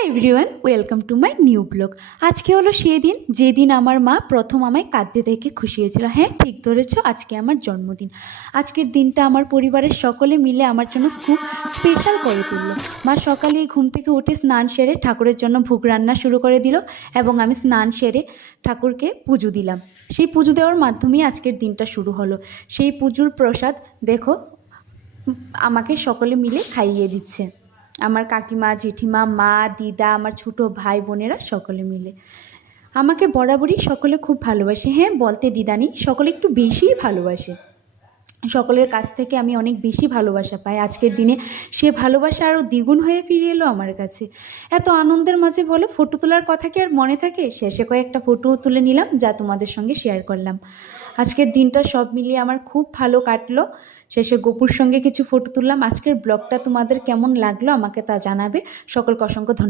Hi everyone, welcome to my new blog. আজকে হলো সেই দিন যেদিন আমার মা প্রথম আমায় কাঁদতে দেখে খুশি হয়েছিল। হ্যাঁ, ঠিক ধরেছ, আজকে আমার জন্মদিন। আজকের দিনটা আমার পরিবারের সকলে মিলে আমার জন্য খুব স্পেশাল করে তুললো। মা সকালেই ঘুম থেকে উঠে স্নান সেরে ঠাকুরের জন্য ভোগ রান্না শুরু করে দিল এবং আমি স্নান সেরে ঠাকুরকে পুজো দিলাম। সেই পুজো দেওয়ার মাধ্যমেই আজকের দিনটা শুরু হলো। সেই পুজোর প্রসাদ দেখো আমাকে সকলে মিলে খাইয়ে দিচ্ছে। আমার কাকিমা, জেঠিমা, মা, দিদা, আমার ছোটো ভাই বোনেরা সকলে মিলে আমাকে বরাবরই সকলে খুব ভালোবাসে। হ্যাঁ, বলতে দ্বিধা নেই, সকলে একটু বেশিই ভালোবাসে। সকলের কাছ থেকে আমি অনেক বেশি ভালোবাসা পাই। আজকের দিনে সে ভালোবাসা আরও দ্বিগুণ হয়ে ফিরে এলো আমার কাছে। এত আনন্দের মাঝে বলো ফটো তোলার কথা কি আর মনে থাকে? শেষে কয়েকটা ফটোও তুলে নিলাম, যা তোমাদের সঙ্গে শেয়ার করলাম। আজকের দিনটা সব মিলিয়ে আমার খুব ভালো কাটলো। শেষে গপুর সঙ্গে কিছু ফটো তুললাম। আজকের ব্লগটা তোমাদের কেমন লাগলো আমাকে তা জানাবে। সকলকে অসংখ্য ধন্যবাদ।